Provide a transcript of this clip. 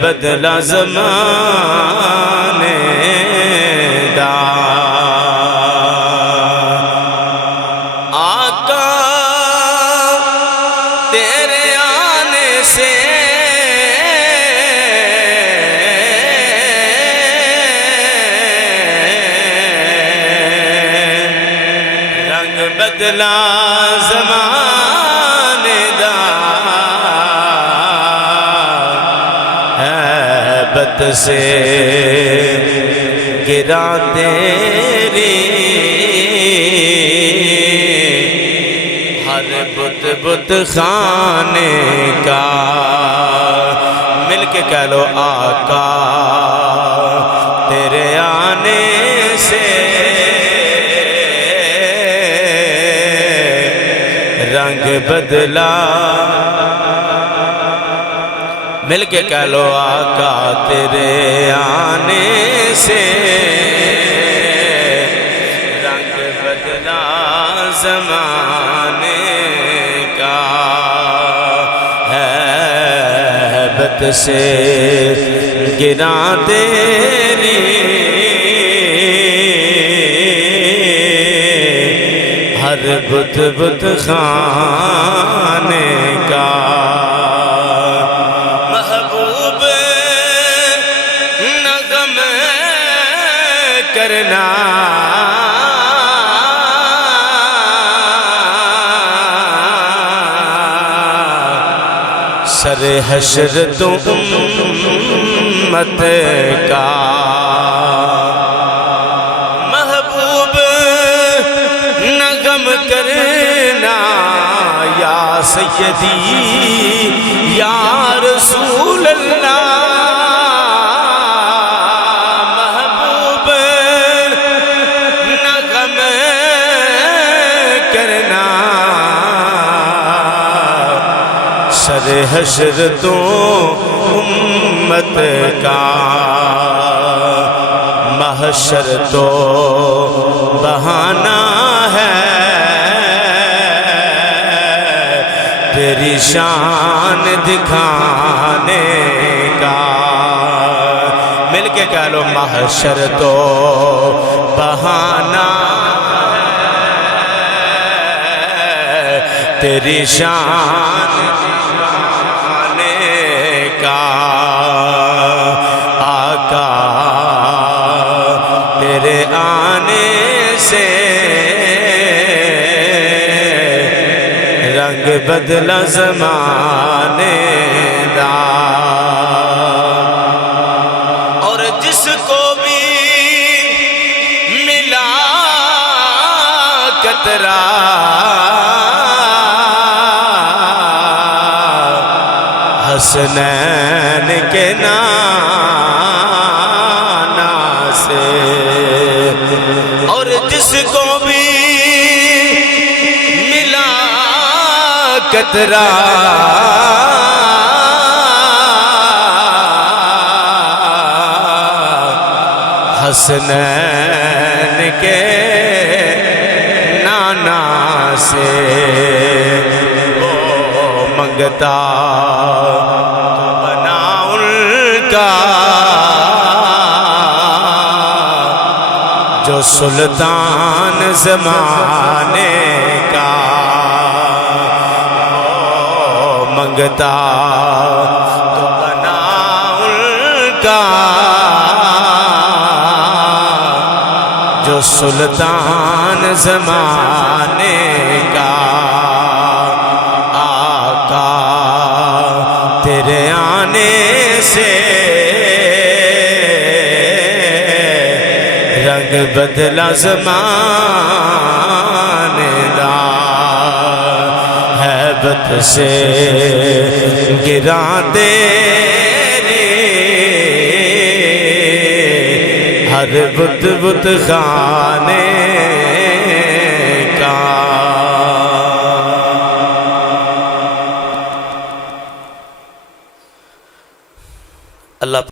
بدلا زمانے دا آقا تیرے آنے سے رنگ بدلا زمانے دا ہیبت سے گرا تیری ہر بت بت خانے کا مل کے کہہ لو آقا تیرے آنے سے رنگ بدلا مل کے کہہ لو آقا تیرے آنے سے رنگ بدلا زمانے کا ہیبت سے گرا تیری ہر بت بت خانے کا محبوب نہ غم کرنا سر حشر تو امت کا محبوب نہ غم کرنا یا سیدی یا رسول اللہ محبوب نہ غم کرنا سر حشر تو امت کا محشر تو بہانہ ہے تیری شان دکھانے کا مل کے کہہ لو محشر تو بہانہ ہے تیری شان دکھانے کا آقا تیرے آنے سے رنگ بدلا زمانے دا اور جس کو بھی ملا قطرہ حسنین کے نانا سے اور جس کو بھی ملا قطرہ حسنین کے نانا سے وہ منگتا بنا ان کا جو سلطان زمانے کا منگتا تو بنا ان کا جو سلطان زمانے کا آقا تیرے آنے سے رنگ بدلا زمانے دا ہیبت سے گرا تیری ہر بت بت خانے